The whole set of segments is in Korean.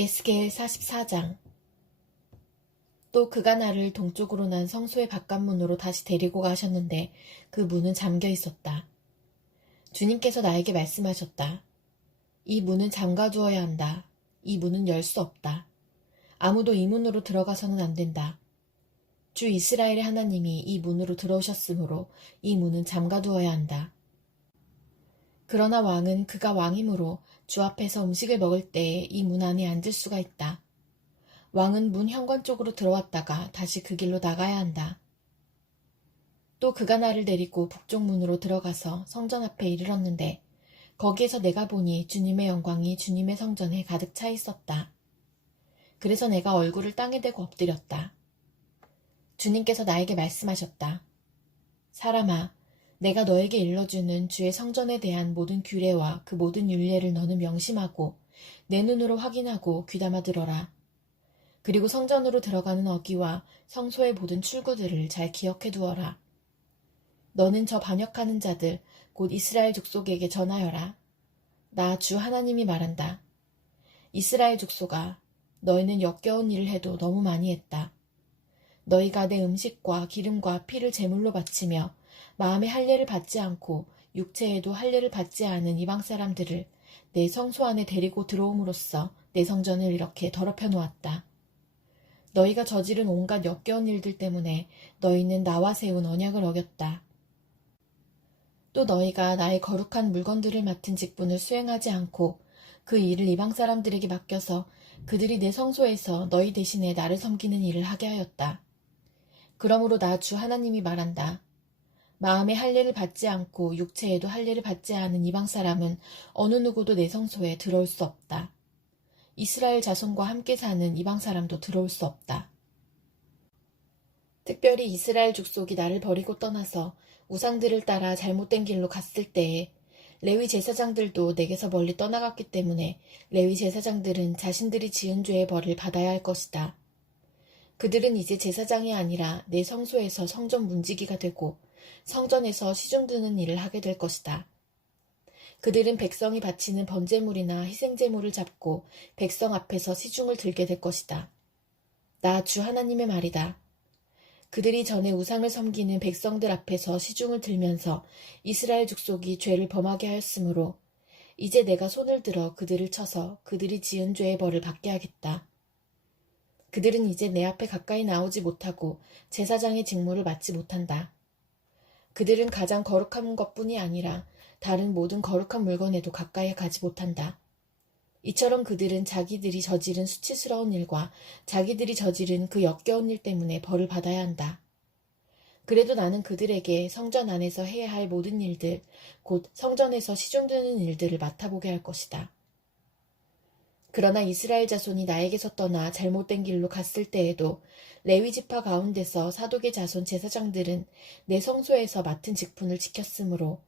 에스겔 44장. 또 그가 나를 동쪽으로 난 성소의 바깥문으로 다시 데리고 가셨는데 그 문은 잠겨 있었다. 주님께서 나에게 말씀하셨다. 이 문은 잠가두어야 한다. 이 문은 열 수 없다. 아무도 이 문으로 들어가서는 안 된다. 주 이스라엘의 하나님이 이 문으로 들어오셨으므로 이 문은 잠가두어야 한다. 그러나 왕은 그가 왕이므로 주 앞에서 음식을 먹을 때에 이 문 안에 앉을 수가 있다. 왕은 문 현관 쪽으로 들어왔다가 다시 그 길로 나가야 한다. 또 그가 나를 데리고 북쪽 문으로 들어가서 성전 앞에 이르렀는데 거기에서 내가 보니 주님의 영광이 주님의 성전에 가득 차 있었다. 그래서 내가 얼굴을 땅에 대고 엎드렸다. 주님께서 나에게 말씀하셨다. 사람아, 내가 너에게 일러주는 주의 성전에 대한 모든 규례와 그 모든 율례를 너는 명심하고 내 눈으로 확인하고 귀담아 들어라. 그리고 성전으로 들어가는 어기와 성소의 모든 출구들을 잘 기억해 두어라. 너는 저 반역하는 자들 곧 이스라엘 족속에게 전하여라. 나 주 하나님이 말한다. 이스라엘 족속아, 너희는 역겨운 일을 해도 너무 많이 했다. 너희가 내 음식과 기름과 피를 제물로 바치며 마음의 할례를 받지 않고 육체에도 할례를 받지 않은 이방 사람들을 내 성소 안에 데리고 들어옴으로써 내 성전을 이렇게 더럽혀 놓았다. 너희가 저지른 온갖 역겨운 일들 때문에 너희는 나와 세운 언약을 어겼다. 또 너희가 나의 거룩한 물건들을 맡은 직분을 수행하지 않고 그 일을 이방 사람들에게 맡겨서 그들이 내 성소에서 너희 대신에 나를 섬기는 일을 하게 하였다. 그러므로 나 주 하나님이 말한다. 마음의 할례를 받지 않고 육체에도 할례를 받지 않은 이방 사람은 어느 누구도 내 성소에 들어올 수 없다. 이스라엘 자손과 함께 사는 이방 사람도 들어올 수 없다. 특별히 이스라엘 족속이 나를 버리고 떠나서 우상들을 따라 잘못된 길로 갔을 때에 레위 제사장들도 내게서 멀리 떠나갔기 때문에 레위 제사장들은 자신들이 지은 죄의 벌을 받아야 할 것이다. 그들은 이제 제사장이 아니라 내 성소에서 성전 문지기가 되고 성전에서 시중 드는 일을 하게 될 것이다. 그들은 백성이 바치는 번제물이나 희생제물을 잡고 백성 앞에서 시중을 들게 될 것이다. 나 주 하나님의 말이다. 그들이 전에 우상을 섬기는 백성들 앞에서 시중을 들면서 이스라엘 족속이 죄를 범하게 하였으므로 이제 내가 손을 들어 그들을 쳐서 그들이 지은 죄의 벌을 받게 하겠다. 그들은 이제 내 앞에 가까이 나오지 못하고 제사장의 직무를 맡지 못한다. 그들은 가장 거룩한 것뿐이 아니라 다른 모든 거룩한 물건에도 가까이 가지 못한다. 이처럼 그들은 자기들이 저지른 수치스러운 일과 자기들이 저지른 그 역겨운 일 때문에 벌을 받아야 한다. 그래도 나는 그들에게 성전 안에서 해야 할 모든 일들, 곧 성전에서 시중드는 일들을 맡아보게 할 것이다. 그러나 이스라엘 자손이 나에게서 떠나 잘못된 길로 갔을 때에도 레위 지파 가운데서 사독의 자손 제사장들은 내 성소에서 맡은 직분을 지켰으므로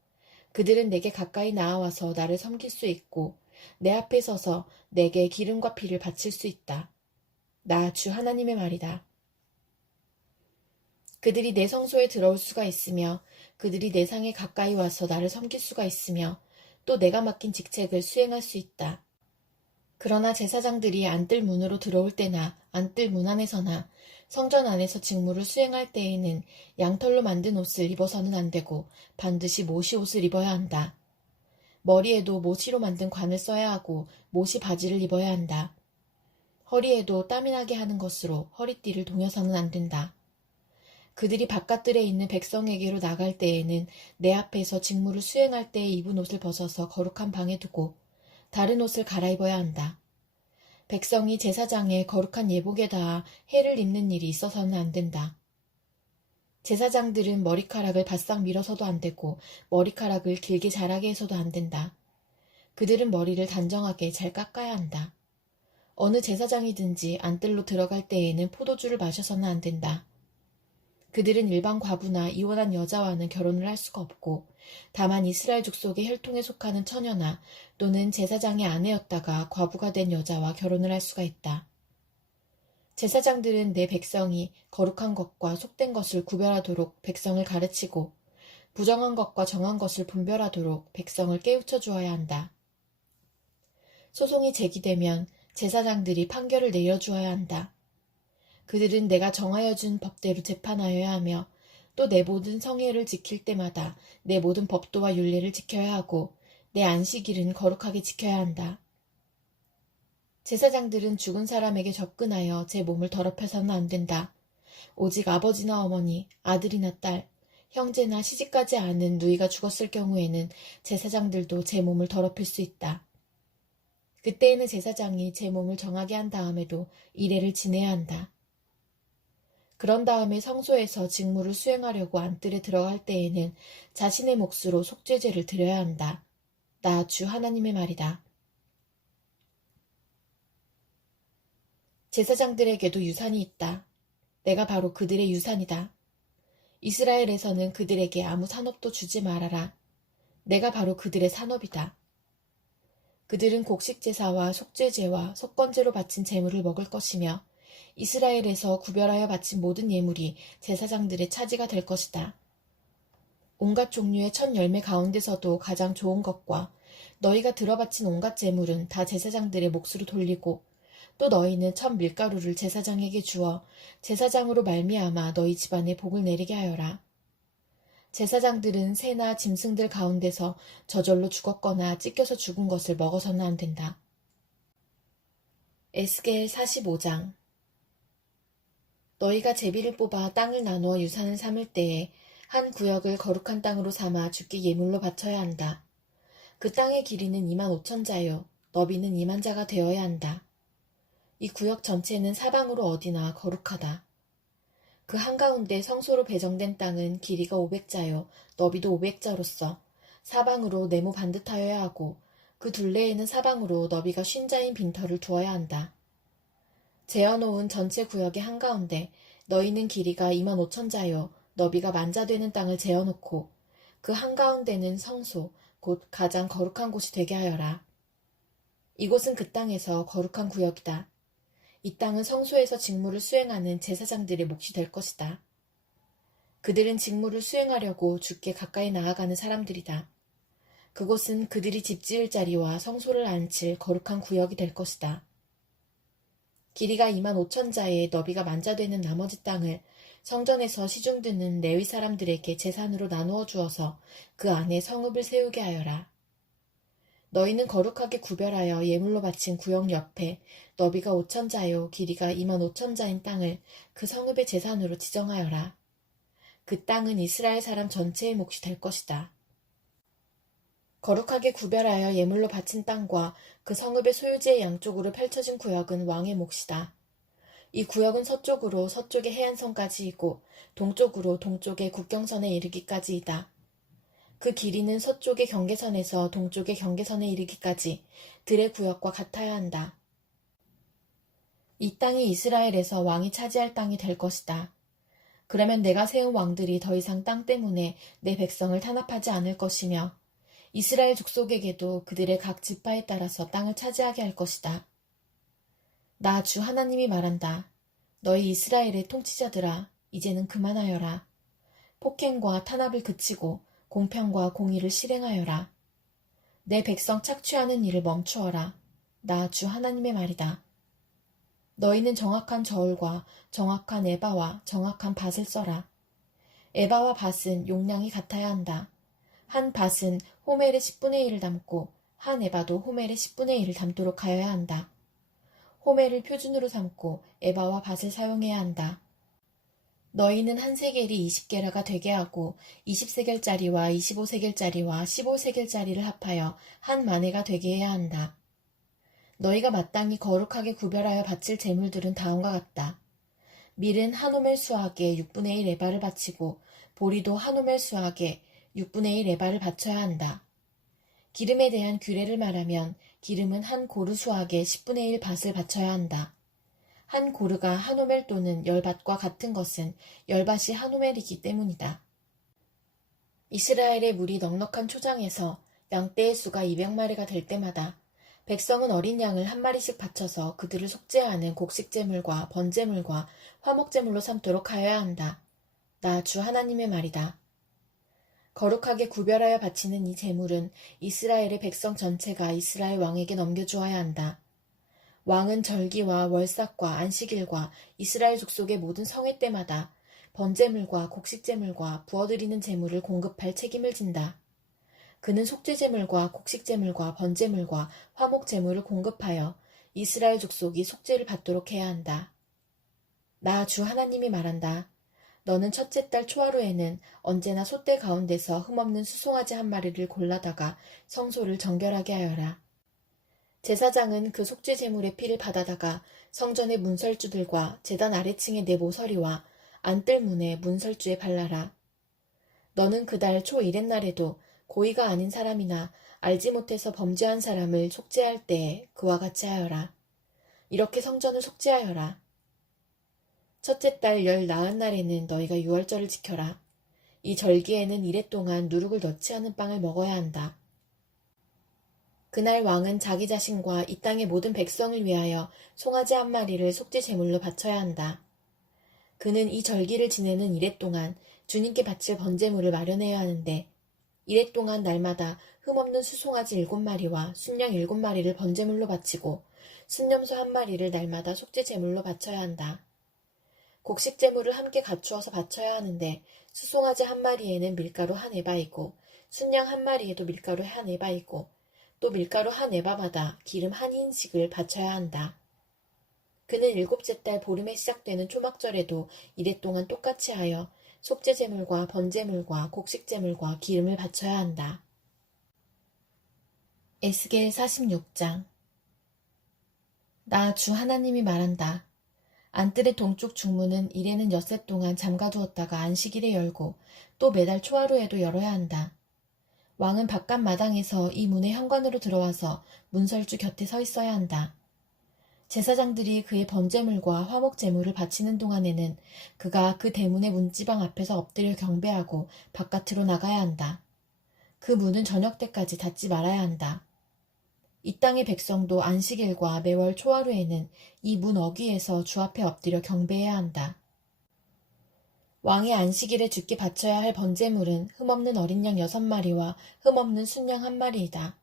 그들은 내게 가까이 나아와서 나를 섬길 수 있고 내 앞에 서서 내게 기름과 피를 바칠 수 있다. 나 주 하나님의 말이다. 그들이 내 성소에 들어올 수가 있으며 그들이 내 상에 가까이 와서 나를 섬길 수가 있으며 또 내가 맡긴 직책을 수행할 수 있다. 그러나 제사장들이 안뜰 문으로 들어올 때나 안뜰 문 안에서나 성전 안에서 직무를 수행할 때에는 양털로 만든 옷을 입어서는 안 되고 반드시 모시 옷을 입어야 한다. 머리에도 모시로 만든 관을 써야 하고 모시 바지를 입어야 한다. 허리에도 땀이 나게 하는 것으로 허리띠를 동여서는 안 된다. 그들이 바깥들에 있는 백성에게로 나갈 때에는 내 앞에서 직무를 수행할 때에 입은 옷을 벗어서 거룩한 방에 두고 다른 옷을 갈아입어야 한다. 백성이 제사장의 거룩한 예복에 닿아 해를 입는 일이 있어서는 안 된다. 제사장들은 머리카락을 바싹 밀어서도 안 되고 머리카락을 길게 자라게 해서도 안 된다. 그들은 머리를 단정하게 잘 깎아야 한다. 어느 제사장이든지 안뜰로 들어갈 때에는 포도주를 마셔서는 안 된다. 그들은 일반 과부나 이혼한 여자와는 결혼을 할 수가 없고 다만 이스라엘 족속의 혈통에 속하는 처녀나 또는 제사장의 아내였다가 과부가 된 여자와 결혼을 할 수가 있다. 제사장들은 내 백성이 거룩한 것과 속된 것을 구별하도록 백성을 가르치고 부정한 것과 정한 것을 분별하도록 백성을 깨우쳐 주어야 한다. 소송이 제기되면 제사장들이 판결을 내려주어야 한다. 그들은 내가 정하여 준 법대로 재판하여야 하며 또 내 모든 성회를 지킬 때마다 내 모든 법도와 율례를 지켜야 하고 내 안식일은 거룩하게 지켜야 한다. 제사장들은 죽은 사람에게 접근하여 제 몸을 더럽혀서는 안 된다. 오직 아버지나 어머니, 아들이나 딸, 형제나 시집가지 않은 누이가 죽었을 경우에는 제사장들도 제 몸을 더럽힐 수 있다. 그때에는 제사장이 제 몸을 정하게 한 다음에도 이례를 지내야 한다. 그런 다음에 성소에서 직무를 수행하려고 안뜰에 들어갈 때에는 자신의 몫으로 속죄제를 드려야 한다. 나 주 하나님의 말이다. 제사장들에게도 유산이 있다. 내가 바로 그들의 유산이다. 이스라엘에서는 그들에게 아무 산업도 주지 말아라. 내가 바로 그들의 산업이다. 그들은 곡식제사와 속죄제와 속건제로 바친 제물을 먹을 것이며 이스라엘에서 구별하여 바친 모든 예물이 제사장들의 차지가 될 것이다. 온갖 종류의 첫 열매 가운데서도 가장 좋은 것과 너희가 들어바친 온갖 제물은 다 제사장들의 몫으로 돌리고 또 너희는 첫 밀가루를 제사장에게 주어 제사장으로 말미암아 너희 집안에 복을 내리게 하여라. 제사장들은 새나 짐승들 가운데서 저절로 죽었거나 찢겨서 죽은 것을 먹어서는 안 된다. 에스겔 45장. 너희가 제비를 뽑아 땅을 나누어 유산을 삼을 때에 한 구역을 거룩한 땅으로 삼아 주께 예물로 바쳐야 한다. 그 땅의 길이는 25,000자요 너비는 20,000자가 되어야 한다. 이 구역 전체는 사방으로 어디나 거룩하다. 그 한가운데 성소로 배정된 땅은 길이가 500자요 너비도 500자로서 사방으로 네모 반듯하여야 하고 그 둘레에는 사방으로 너비가 50자인 빈터를 두어야 한다. 재어놓은 전체 구역의 한가운데 너희는 길이가 25,000자요 너비가 10,000자 되는 땅을 재어놓고 그 한가운데는 성소 곧 가장 거룩한 곳이 되게 하여라. 이곳은 그 땅에서 거룩한 구역이다. 이 땅은 성소에서 직무를 수행하는 제사장들의 몫이 될 것이다. 그들은 직무를 수행하려고 주께 가까이 나아가는 사람들이다. 그곳은 그들이 집 지을 자리와 성소를 앉힐 거룩한 구역이 될 것이다. 길이가 25,000자에 너비가 10,000자 되는 나머지 땅을 성전에서 시중 듣는 레위 사람들에게 제산으로 나누어 주어서 그 안에 성읍을 세우게 하여라. 너희는 거룩하게 구별하여 예물로 바친 구역 옆에 너비가 5,000자요 길이가 25,000자인 땅을 그 성읍의 제산으로 지정하여라. 그 땅은 이스라엘 사람 전체의 몫이 될 것이다. 거룩하게 구별하여 예물로 바친 땅과 그 성읍의 소유지의 양쪽으로 펼쳐진 구역은 왕의 몫이다. 이 구역은 서쪽으로 서쪽의 해안선까지이고 동쪽으로 동쪽의 국경선에 이르기까지이다. 그 길이는 서쪽의 경계선에서 동쪽의 경계선에 이르기까지 들의 구역과 같아야 한다. 이 땅이 이스라엘에서 왕이 차지할 땅이 될 것이다. 그러면 내가 세운 왕들이 더 이상 땅 때문에 내 백성을 탄압하지 않을 것이며 이스라엘 족속에게도 그들의 각 지파에 따라서 땅을 차지하게 할 것이다. 나 주 하나님이 말한다. 너희 이스라엘의 통치자들아, 이제는 그만하여라. 폭행과 탄압을 그치고 공평과 공의를 실행하여라. 내 백성 착취하는 일을 멈추어라. 나 주 하나님의 말이다. 너희는 정확한 저울과 정확한 에바와 정확한 밭을 써라. 에바와 밭은 용량이 같아야 한다. 한 밭은 호멜의 10분의 1을 담고 한 에바도 호멜의 10분의 1을 담도록 하여야 한다. 호멜을 표준으로 삼고 에바와 밭을 사용해야 한다. 너희는 한 세겔이 20게라가 되게 하고 20세겔짜리와 25세겔짜리와 15세겔짜리를 합하여 한 마네가 되게 해야 한다. 너희가 마땅히 거룩하게 구별하여 바칠 제물들은 다음과 같다. 밀은 한 호멜 수학에 6분의 1 에바를 바치고 보리도 한 호멜 수학에 6분의 1 에바를 바쳐야 한다. 기름에 대한 규례를 말하면 기름은 한 고르 수학에 10분의 1 밭을 바쳐야 한다. 한 고르가 한 호멜 또는 10밭과 같은 것은 10밭이 한 호멜이기 때문이다. 이스라엘의 물이 넉넉한 초장에서 양떼의 수가 200마리가 될 때마다 백성은 어린 양을 한 마리씩 바쳐서 그들을 속죄하는 곡식제물과 번제물과 화목제물로 삼도록 하여야 한다. 나 주 하나님의 말이다. 거룩하게 구별하여 바치는 이 제물은 이스라엘의 백성 전체가 이스라엘 왕에게 넘겨주어야 한다. 왕은 절기와 월삭과 안식일과 이스라엘 족속의 모든 성회 때마다 번제물과 곡식제물과 부어드리는 제물을 공급할 책임을 진다. 그는 속죄제물과 곡식제물과 번제물과 화목제물을 공급하여 이스라엘 족속이 속죄를 받도록 해야 한다. 나 주 하나님이 말한다. 너는 첫째 달 초하루에는 언제나 솥대 가운데서 흠없는 수송아지 한 마리를 골라다가 성소를 정결하게 하여라. 제사장은 그 속죄 제물의 피를 받아다가 성전의 문설주들과 제단 아래층의 네 모서리와 안뜰문의 문설주에 발라라. 너는 그달 초 이렛날에도 고의가 아닌 사람이나 알지 못해서 범죄한 사람을 속죄할 때에 그와 같이 하여라. 이렇게 성전을 속죄하여라. 첫째 달 열 나흔 날에는 너희가 유월절을 지켜라. 이 절기에는 이래 동안 누룩을 넣지 않은 빵을 먹어야 한다. 그날 왕은 자기 자신과 이 땅의 모든 백성을 위하여 송아지 한 마리를 속죄 제물로 바쳐야 한다. 그는 이 절기를 지내는 이래 동안 주님께 바칠 번제물을 마련해야 하는데 이래 동안 날마다 흠없는 수송아지 7마리와 순양 7마리를 번제물로 바치고 순념소 한 마리를 날마다 속죄 제물로 바쳐야 한다. 곡식 제물을 함께 갖추어서 바쳐야 하는데 수송아지 한 마리에는 밀가루 한 에바이고 순양 한 마리에도 밀가루 한 에바이고 또 밀가루 한 에바마다 기름 한 흰씩을 바쳐야 한다. 그는 일곱째 달 보름에 시작되는 초막절에도 이래 동안 똑같이 하여 속죄 제물과 번제물과 곡식 제물과 기름을 바쳐야 한다. 에스겔 46장. 나 주 하나님이 말한다. 안뜰의 동쪽 중문은 이래는 엿새 동안 잠가두었다가 안식일에 열고 또 매달 초하루에도 열어야 한다. 왕은 바깥 마당에서 이 문의 현관으로 들어와서 문설주 곁에 서 있어야 한다. 제사장들이 그의 번제물과 화목제물을 바치는 동안에는 그가 그 대문의 문지방 앞에서 엎드려 경배하고 바깥으로 나가야 한다. 그 문은 저녁 때까지 닫지 말아야 한다. 이 땅의 백성도 안식일과 매월 초하루에는 이 문 어귀에서 주 앞에 엎드려 경배해야 한다. 왕이 안식일에 주께 바쳐야 할 번제물은 흠없는 어린 양 6마리와 흠없는 순양 1마리이다.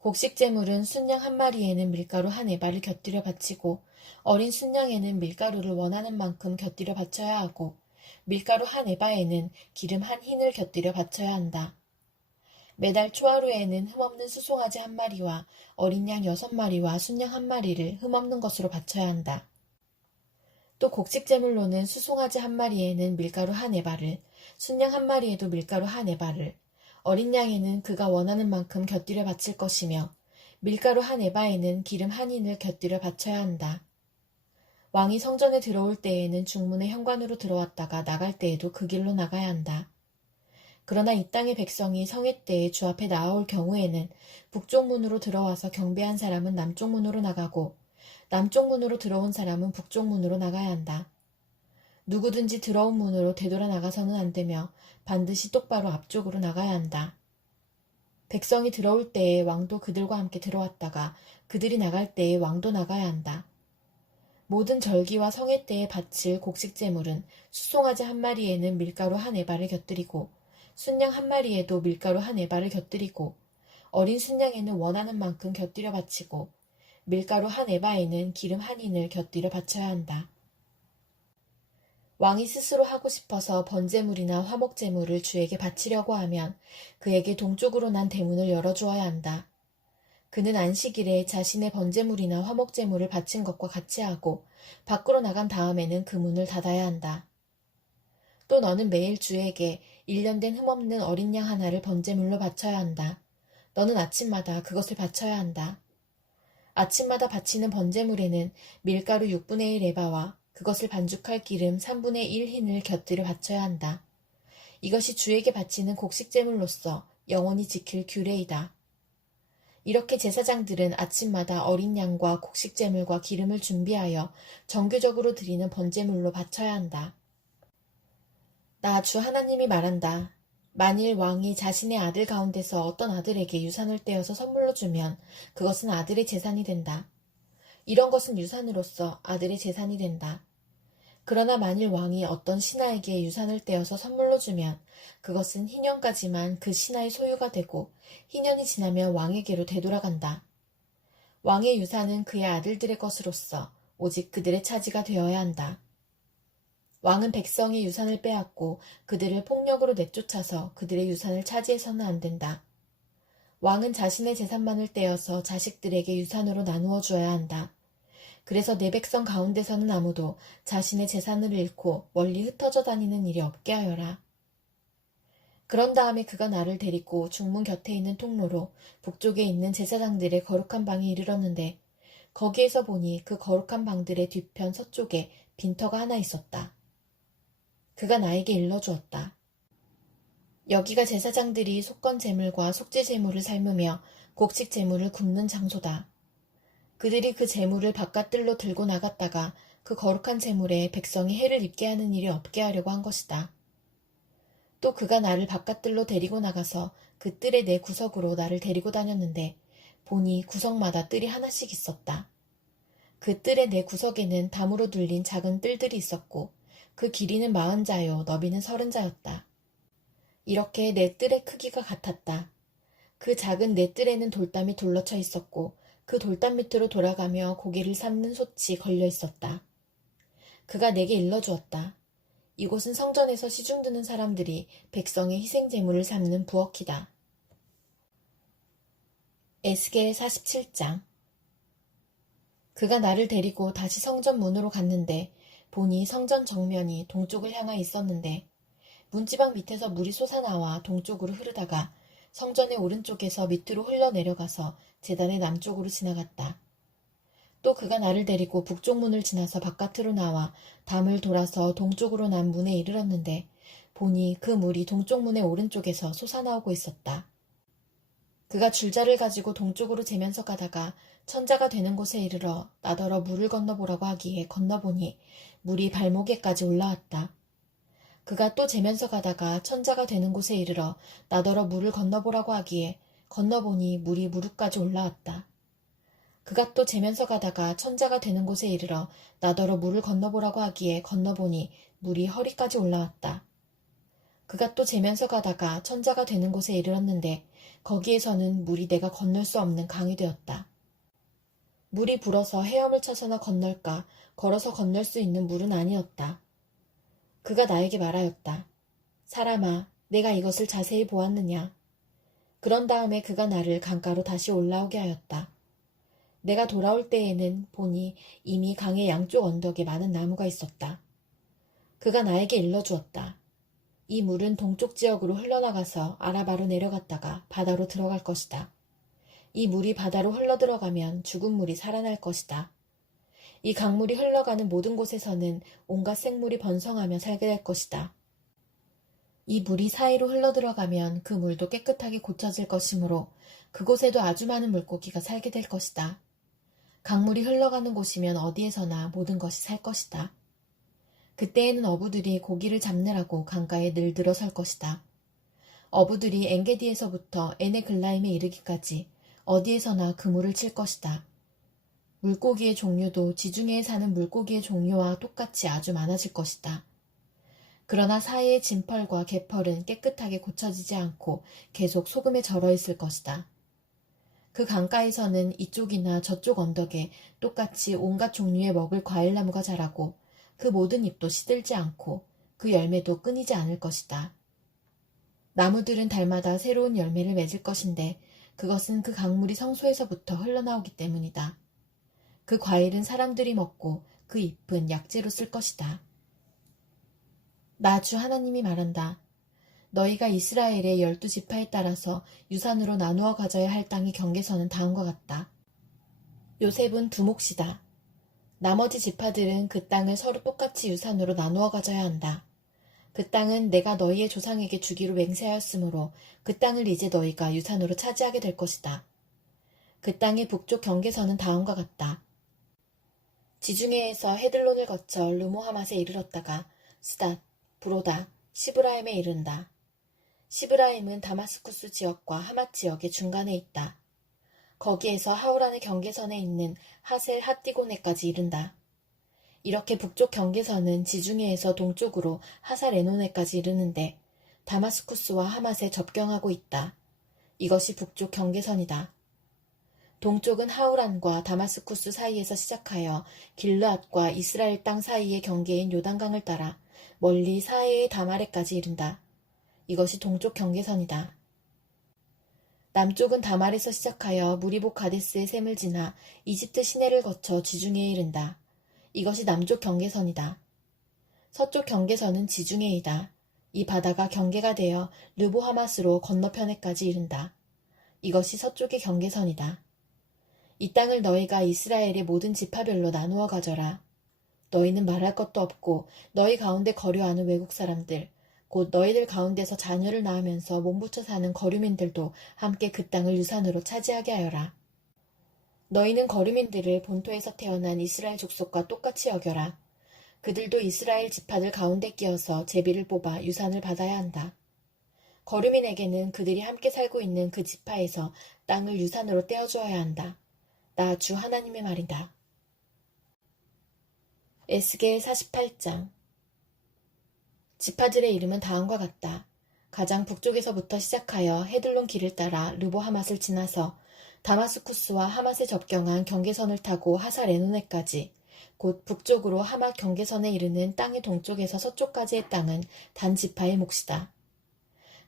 곡식 제물은 순양 1마리에는 밀가루 한 에바를 곁들여 바치고 어린 순양에는 밀가루를 원하는 만큼 곁들여 바쳐야 하고 밀가루 한 에바에는 기름 한 흰을 곁들여 바쳐야 한다. 매달 초하루에는 흠없는 수송아지 1마리와 어린 양 6마리와 순양 1마리를 흠없는 것으로 바쳐야 한다. 또 곡식제물로는 수송아지 1마리에는 밀가루 한 에바를, 순양 1마리에도 밀가루 한 에바를, 어린 양에는 그가 원하는 만큼 곁들여 바칠 것이며 밀가루 한 에바에는 기름 한 흰을 곁들여 바쳐야 한다. 왕이 성전에 들어올 때에는 중문의 현관으로 들어왔다가 나갈 때에도 그 길로 나가야 한다. 그러나 이 땅의 백성이 성회 때에 주 앞에 나아올 경우에는 북쪽 문으로 들어와서 경배한 사람은 남쪽 문으로 나가고 남쪽 문으로 들어온 사람은 북쪽 문으로 나가야 한다. 누구든지 들어온 문으로 되돌아 나가서는 안 되며 반드시 똑바로 앞쪽으로 나가야 한다. 백성이 들어올 때에 왕도 그들과 함께 들어왔다가 그들이 나갈 때에 왕도 나가야 한다. 모든 절기와 성회 때에 바칠 곡식제물은 수송아지 1마리에는 밀가루 한 에바를 곁들이고 순양 1마리에도 밀가루 한 에바를 곁들이고 어린 순양에는 원하는 만큼 곁들여 바치고 밀가루 한 에바에는 기름 한 흰을 곁들여 바쳐야 한다. 왕이 스스로 하고 싶어서 번제물이나 화목제물을 주에게 바치려고 하면 그에게 동쪽으로 난 대문을 열어주어야 한다. 그는 안식일에 자신의 번제물이나 화목제물을 바친 것과 같이 하고 밖으로 나간 다음에는 그 문을 닫아야 한다. 또 너는 매일 주에게 1년 된 흠없는 어린 양 하나를 번제물로 바쳐야 한다. 너는 아침마다 그것을 바쳐야 한다. 아침마다 바치는 번제물에는 밀가루 6분의 1 에바와 그것을 반죽할 기름 3분의 1 흰을 곁들여 바쳐야 한다. 이것이 주에게 바치는 곡식제물로서 영원히 지킬 규례이다. 이렇게 제사장들은 아침마다 어린 양과 곡식제물과 기름을 준비하여 정규적으로 드리는 번제물로 바쳐야 한다. 나 주 하나님이 말한다. 만일 왕이 자신의 아들 가운데서 어떤 아들에게 유산을 떼어서 선물로 주면 그것은 아들의 재산이 된다. 이런 것은 유산으로서 아들의 재산이 된다. 그러나 만일 왕이 어떤 신하에게 유산을 떼어서 선물로 주면 그것은 희년까지만 그 신하의 소유가 되고 희년이 지나면 왕에게로 되돌아간다. 왕의 유산은 그의 아들들의 것으로서 오직 그들의 차지가 되어야 한다. 왕은 백성의 유산을 빼앗고 그들을 폭력으로 내쫓아서 그들의 유산을 차지해서는 안 된다. 왕은 자신의 재산만을 떼어서 자식들에게 유산으로 나누어 주어야 한다. 그래서 내 백성 가운데서는 아무도 자신의 재산을 잃고 멀리 흩어져 다니는 일이 없게 하여라. 그런 다음에 그가 나를 데리고 중문 곁에 있는 통로로 북쪽에 있는 제사장들의 거룩한 방에 이르렀는데 거기에서 보니 그 거룩한 방들의 뒤편 서쪽에 빈터가 하나 있었다. 그가 나에게 일러주었다. 여기가 제사장들이 속건 제물과 속죄 제물을 삶으며 곡식 제물을 굽는 장소다. 그들이 그 제물을 바깥들로 들고 나갔다가 그 거룩한 제물에 백성이 해를 입게 하는 일이 없게 하려고 한 것이다. 또 그가 나를 바깥들로 데리고 나가서 그 뜰의 네 구석으로 나를 데리고 다녔는데 보니 구석마다 뜰이 하나씩 있었다. 그 뜰의 네 구석에는 담으로 둘린 작은 뜰들이 있었고 그 길이는 40자요 너비는 30자였다. 이렇게 네 뜰의 크기가 같았다. 그 작은 네 뜰에는 돌담이 둘러쳐 있었고 그 돌담 밑으로 돌아가며 고기를 삶는 솥이 걸려 있었다. 그가 내게 일러주었다. 이곳은 성전에서 시중 드는 사람들이 백성의 희생 제물을 삶는 부엌이다. 에스겔 47장. 그가 나를 데리고 다시 성전 문으로 갔는데 보니 성전 정면이 동쪽을 향하여 있었는데 문지방 밑에서 물이 솟아나와 동쪽으로 흐르다가 성전의 오른쪽에서 밑으로 흘러내려가서 제단의 남쪽으로 지나갔다. 또 그가 나를 데리고 북쪽 문을 지나서 바깥으로 나와 담을 돌아서 동쪽으로 난 문에 이르렀는데 보니 그 물이 동쪽 문의 오른쪽에서 솟아나오고 있었다. 그가 줄자를 가지고 동쪽으로 재면서 가다가 천자가 되는 곳에 이르러 나더러 물을 건너보라고 하기에 건너보니 물이 발목에까지 올라왔다. 그가 또 재면서 가다가 천자가 되는 곳에 이르러 나더러 물을 건너보라고 하기에 건너보니 물이 무릎까지 올라왔다. 그가 또 재면서 가다가 천자가 되는 곳에 이르러 나더러 물을 건너보라고 하기에 건너보니 물이 허리까지 올라왔다. 그가 또 재면서 가다가 천자가 되는 곳에 이르렀는데 거기에서는 물이 내가 건널 수 없는 강이 되었다. 물이 불어서 헤엄을 쳐서나 건널까 걸어서 건널 수 있는 물은 아니었다. 그가 나에게 말하였다. 사람아, 내가 이것을 자세히 보았느냐? 그런 다음에 그가 나를 강가로 다시 올라오게 하였다. 내가 돌아올 때에는 보니 이미 강의 양쪽 언덕에 많은 나무가 있었다. 그가 나에게 일러주었다. 이 물은 동쪽 지역으로 흘러나가서 아라바로 내려갔다가 바다로 들어갈 것이다. 이 물이 바다로 흘러들어가면 죽은 물이 살아날 것이다. 이 강물이 흘러가는 모든 곳에서는 온갖 생물이 번성하며 살게 될 것이다. 이 물이 사이로 흘러들어가면 그 물도 깨끗하게 고쳐질 것이므로 그곳에도 아주 많은 물고기가 살게 될 것이다. 강물이 흘러가는 곳이면 어디에서나 모든 것이 살 것이다. 그때에는 어부들이 고기를 잡느라고 강가에 늘 들어설 것이다. 어부들이 엔게디에서부터 에네글라임에 이르기까지 어디에서나 그물을 칠 것이다. 물고기의 종류도 지중해에 사는 물고기의 종류와 똑같이 아주 많아질 것이다. 그러나 사이의 진펄과 개펄은 깨끗하게 고쳐지지 않고 계속 소금에 절어 있을 것이다. 그 강가에서는 이쪽이나 저쪽 언덕에 똑같이 온갖 종류의 먹을 과일나무가 자라고 그 모든 잎도 시들지 않고 그 열매도 끊이지 않을 것이다. 나무들은 달마다 새로운 열매를 맺을 것인데 그것은 그 강물이 성소에서부터 흘러나오기 때문이다. 그 과일은 사람들이 먹고 그 잎은 약재로 쓸 것이다. 나 주 하나님이 말한다. 너희가 이스라엘의 12지파에 따라서 유산으로 나누어 가져야 할 땅의 경계선은 다음과 같다. 요셉은 두 몫이다. 나머지 지파들은 그 땅을 서로 똑같이 유산으로 나누어 가져야 한다. 그 땅은 내가 너희의 조상에게 주기로 맹세하였으므로 그 땅을 이제 너희가 유산으로 차지하게 될 것이다. 그 땅의 북쪽 경계선은 다음과 같다. 지중해에서 헤들론을 거쳐 르모하맛에 이르렀다가 스닷, 브로다, 시브라임에 이른다. 시브라임은 다마스쿠스 지역과 하맛 지역의 중간에 있다. 거기에서 하우란의 경계선에 있는 하셀 핫디고네까지 이른다. 이렇게 북쪽 경계선은 지중해에서 동쪽으로 하살 에노네까지 이르는데 다마스쿠스와 하맛에 접경하고 있다. 이것이 북쪽 경계선이다. 동쪽은 하우란과 다마스쿠스 사이에서 시작하여 길르앗과 이스라엘 땅 사이의 경계인 요단강을 따라 멀리 사해의 다마레까지 이른다. 이것이 동쪽 경계선이다. 남쪽은 다말에서 시작하여 무리복 가데스의 샘을 지나 이집트 시내를 거쳐 지중해에 이른다. 이것이 남쪽 경계선이다. 서쪽 경계선은 지중해이다. 이 바다가 경계가 되어 르보하맛으로 건너편에까지 이른다. 이것이 서쪽의 경계선이다. 이 땅을 너희가 이스라엘의 모든 지파별로 나누어 가져라. 너희는 말할 것도 없고 너희 가운데 거류하는 외국 사람들, 곧 너희들 가운데서 자녀를 낳으면서 몸붙여 사는 거류민들도 함께 그 땅을 유산으로 차지하게 하여라. 너희는 거류민들을 본토에서 태어난 이스라엘 족속과 똑같이 여겨라. 그들도 이스라엘 지파들 가운데 끼어서 제비를 뽑아 유산을 받아야 한다. 거류민에게는 그들이 함께 살고 있는 그 지파에서 땅을 유산으로 떼어주어야 한다. 나 주 하나님의 말이다. 에스겔 48장. 지파들의 이름은 다음과 같다. 가장 북쪽에서부터 시작하여 헤들론 길을 따라 르보하맛을 지나서 다마스쿠스와 하맛에 접경한 경계선을 타고 하사레노네까지, 곧 북쪽으로 하맛 경계선에 이르는 땅의 동쪽에서 서쪽까지의 땅은 단 지파의 몫이다.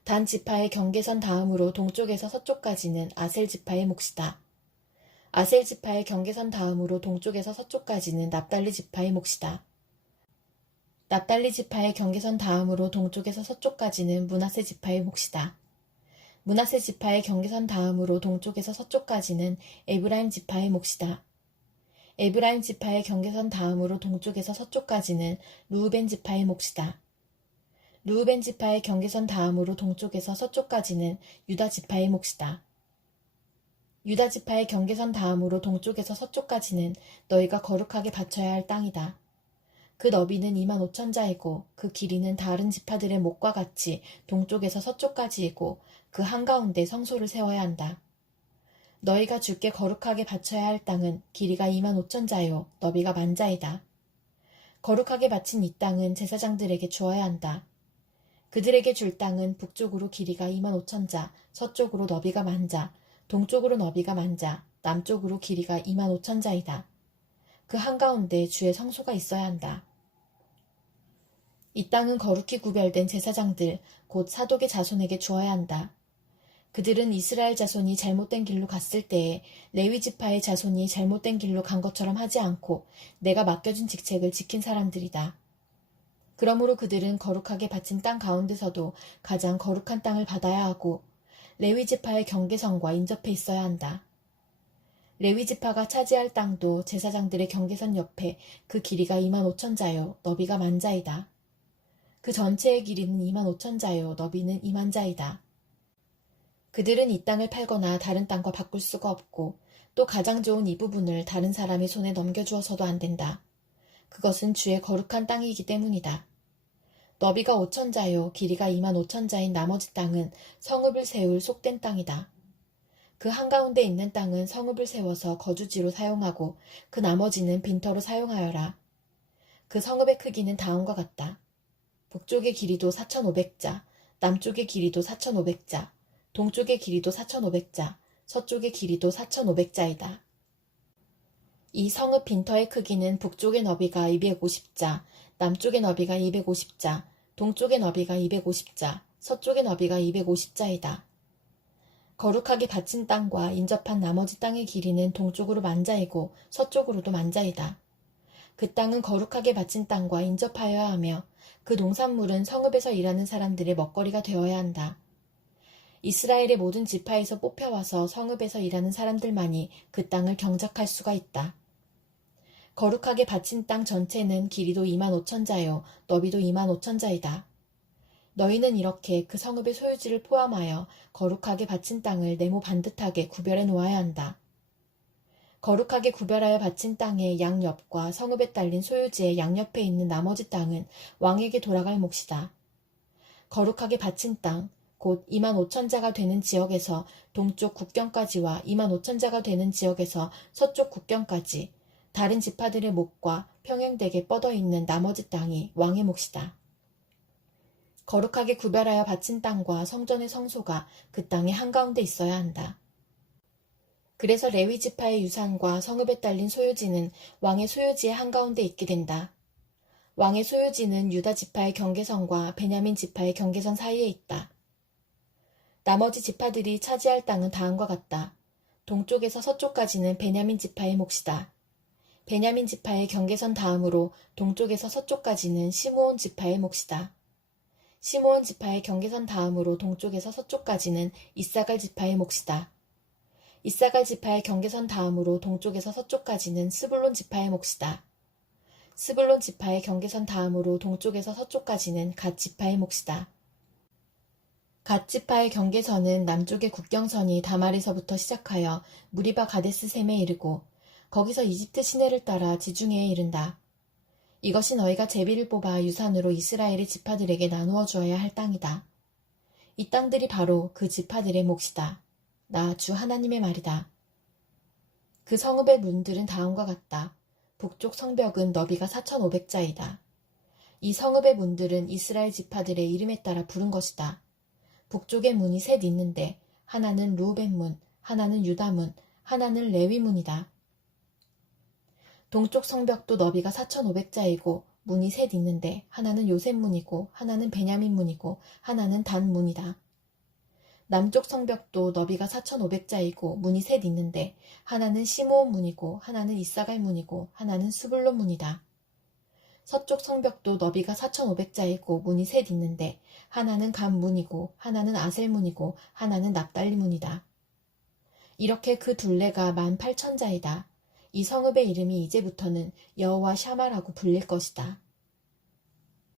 단 지파의 경계선 다음으로 동쪽에서 서쪽까지는 아셀 지파의 몫이다. 아셀 지파의 경계선 다음으로 동쪽에서 서쪽까지는 납달리 지파의 몫이다. 납달리 지파의 경계선 다음으로 동쪽에서 서쪽까지는 므낫세 지파의 몫이다. 므낫세 지파의 경계선 다음으로 동쪽에서 서쪽까지는 에브라임 지파의 몫이다. 에브라임 지파의 경계선 다음으로 동쪽에서 서쪽까지는 르우벤 지파의 몫이다. 르우벤 지파의 경계선 다음으로 동쪽에서 서쪽까지는 유다 지파의 몫이다. 유다 지파의 경계선 다음으로 동쪽에서 서쪽까지는 너희가 거룩하게 바쳐야 할 땅이다. 그 너비는 25,000자이고 그 길이는 다른 지파들의 목과 같이 동쪽에서 서쪽까지이고 그 한가운데 성소를 세워야 한다. 너희가 주께 거룩하게 바쳐야 할 땅은 길이가 25,000자요 너비가 10,000자이다. 거룩하게 바친 이 땅은 제사장들에게 주어야 한다. 그들에게 줄 땅은 북쪽으로 길이가 25,000자, 서쪽으로 너비가 10,000자, 동쪽으로 너비가 10,000자, 남쪽으로 길이가 25,000자이다. 그 한가운데 주의 성소가 있어야 한다. 이 땅은 거룩히 구별된 제사장들, 곧 사독의 자손에게 주어야 한다. 그들은 이스라엘 자손이 잘못된 길로 갔을 때에 레위 지파의 자손이 잘못된 길로 간 것처럼 하지 않고 내가 맡겨준 직책을 지킨 사람들이다. 그러므로 그들은 거룩하게 바친 땅 가운데서도 가장 거룩한 땅을 받아야 하고 레위 지파의 경계선과 인접해 있어야 한다. 레위 지파가 차지할 땅도 제사장들의 경계선 옆에 그 길이가 25,000자요 너비가 10,000자이다. 그 전체의 길이는 25,000자요 너비는 20,000자이다. 그들은 이 땅을 팔거나 다른 땅과 바꿀 수가 없고 또 가장 좋은 이 부분을 다른 사람의 손에 넘겨주어서도 안 된다. 그것은 주의 거룩한 땅이기 때문이다. 너비가 5,000자요 길이가 25,000자인 나머지 땅은 성읍을 세울 속된 땅이다. 그 한가운데 있는 땅은 성읍을 세워서 거주지로 사용하고 그 나머지는 빈터로 사용하여라. 그 성읍의 크기는 다음과 같다. 북쪽의 길이도 4,500자, 남쪽의 길이도 4,500자, 동쪽의 길이도 4,500자, 서쪽의 길이도 4,500자이다. 이 성읍 빈터의 크기는 북쪽의 너비가 250자, 남쪽의 너비가 250자, 동쪽의 너비가 250자, 서쪽의 너비가 250자이다. 거룩하게 바친 땅과 인접한 나머지 땅의 길이는 동쪽으로 10,000자이고 서쪽으로도 10,000자이다. 그 땅은 거룩하게 바친 땅과 인접하여야 하며 그 농산물은 성읍에서 일하는 사람들의 먹거리가 되어야 한다. 이스라엘의 모든 지파에서 뽑혀와서 성읍에서 일하는 사람들만이 그 땅을 경작할 수가 있다. 거룩하게 바친 땅 전체는 길이도 25,000자요 너비도 25,000자이다. 너희는 이렇게 그 성읍의 소유지를 포함하여 거룩하게 바친 땅을 네모 반듯하게 구별해 놓아야 한다. 거룩하게 구별하여 바친 땅의 양옆과 성읍에 딸린 소유지의 양옆에 있는 나머지 땅은 왕에게 돌아갈 몫이다. 거룩하게 바친 땅, 곧 25,000자가 되는 지역에서 동쪽 국경까지와 25,000자가 되는 지역에서 서쪽 국경까지 다른 지파들의 몫과 평행되게 뻗어 있는 나머지 땅이 왕의 몫이다. 거룩하게 구별하여 바친 땅과 성전의 성소가 그 땅의 한가운데 있어야 한다. 그래서 레위 지파의 유산과 성읍에 딸린 소유지는 왕의 소유지의 한가운데 있게 된다. 왕의 소유지는 유다 지파의 경계선과 베냐민 지파의 경계선 사이에 있다. 나머지 지파들이 차지할 땅은 다음과 같다. 동쪽에서 서쪽까지는 베냐민 지파의 몫이다. 베냐민 지파의 경계선 다음으로 동쪽에서 서쪽까지는 시므온 지파의 몫이다. 시므온 지파의 경계선 다음으로 동쪽에서 서쪽까지는 이사갈 지파의 몫이다. 이사갈 지파의 경계선 다음으로 동쪽에서 서쪽까지는 스불론 지파의 몫이다. 스불론 지파의 경계선 다음으로 동쪽에서 서쪽까지는 갓 지파의 몫이다. 갓 지파의 경계선은 남쪽의 국경선이 다말에서부터 시작하여 무리바 가데스 셈에 이르고 거기서 이집트 시내를 따라 지중해에 이른다. 이것이 너희가 제비를 뽑아 유산으로 이스라엘의 지파들에게 나누어 주어야 할 땅이다. 이 땅들이 바로 그 지파들의 몫이다. 나 주 하나님의 말이다. 그 성읍의 문들은 다음과 같다. 북쪽 성벽은 너비가 4,500자이다. 이 성읍의 문들은 이스라엘 지파들의 이름에 따라 부른 것이다. 북쪽의 문이 셋 있는데 하나는 루벤 문, 하나는 유다 문, 하나는 레위 문이다. 동쪽 성벽도 너비가 4,500자이고 문이 셋 있는데 하나는 요셉 문이고 하나는 베냐민 문이고 하나는 단 문이다. 남쪽 성벽도 너비가 4,500자이고 문이 셋 있는데 하나는 시므온 문이고 하나는 이사갈 문이고 하나는 스불론 문이다. 서쪽 성벽도 너비가 4,500자이고 문이 셋 있는데 하나는 갓 문이고 하나는 아셀 문이고 하나는 납달리 문이다. 이렇게 그 둘레가 18,000자이다. 이 성읍의 이름이 이제부터는 여호와 샤마라고 불릴 것이다.